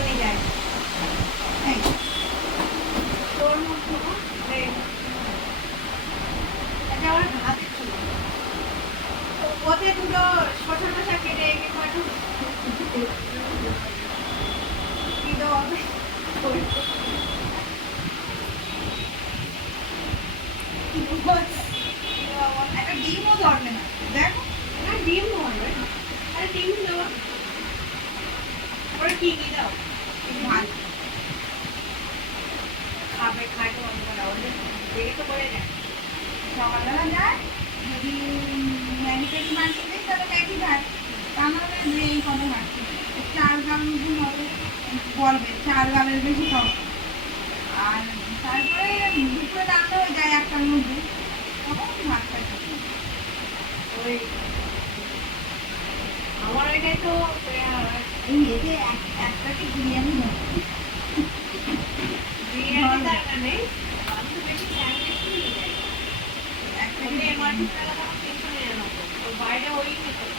বলে যায় তোর মতো এটা আমার হাতে ছিল ওতে দুটো শসা টসা কেটে পাঠো একটা ডিমও ধরবে না দেখো না ডিম ধরবে আরে ডিম দেওয়া ওরা কি কি দাও খাবে খায় তো অন্য করা ওদের দেখে তো করে যায় সকালবেলা যায় যদি ম্যাগি ট্যাগি বানিয়ে দেয় তাহলে ম্যাগি খায় তা নাহলে এই কবে হাঁটছে 4 গ্রাম মতন হবে বলবে 4 গ্রামের বেশি খাবো আর তারপরে দুপুরে রান্না হয়ে যায় 1টার মধ্যে তখন ভাত খাই ওই আমার ওইটাই তো এই এতে একটাকে বিরিয়ানি বিরিয়ানি দরকার নেই আমি তো বেশি স্যান্ডউইচ নিয়ে যাই একটা এমআরপি টাকা আমার পেছনে জানো তো বাইরে ওই খেতে